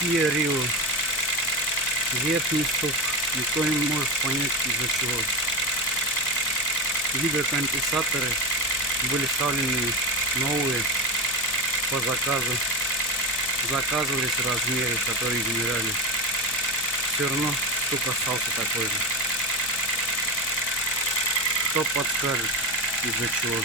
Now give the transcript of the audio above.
Kia Rio. Верхний стоп. Никто не может понять, из-за чего. Гидрокомпенсаторы были вставлены новые по заказу. Заказывались размеры, которые измеряли. Все равно стук остался такой же. Кто подскажет, из-за чего?